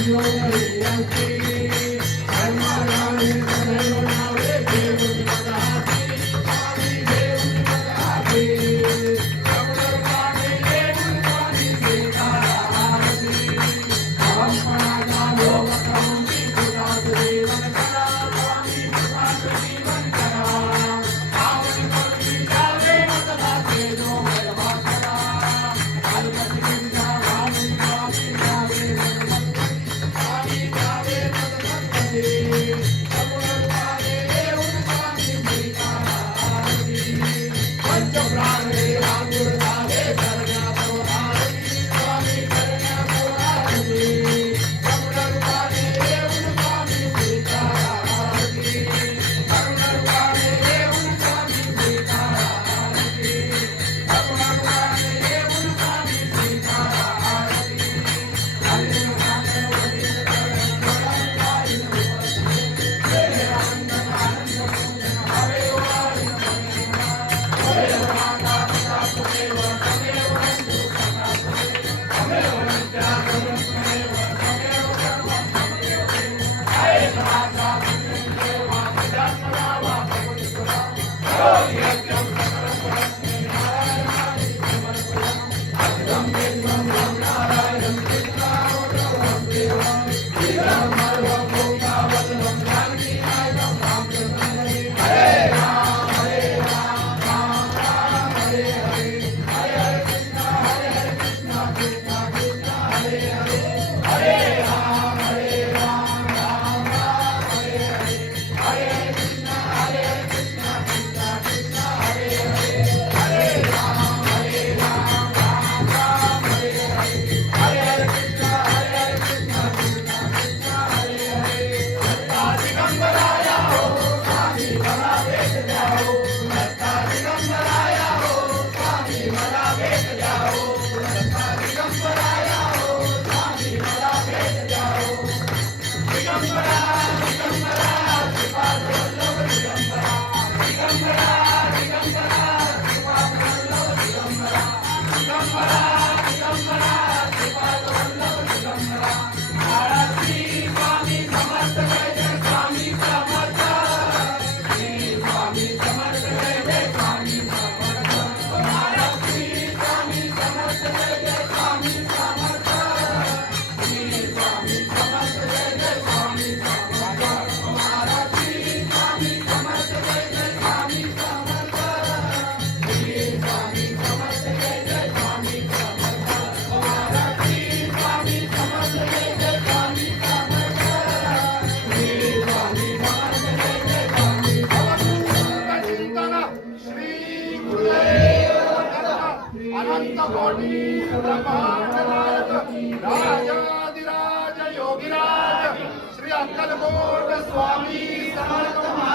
Thank you. Rama. राजाधिराज योगिराज श्री स्वामी समर्थ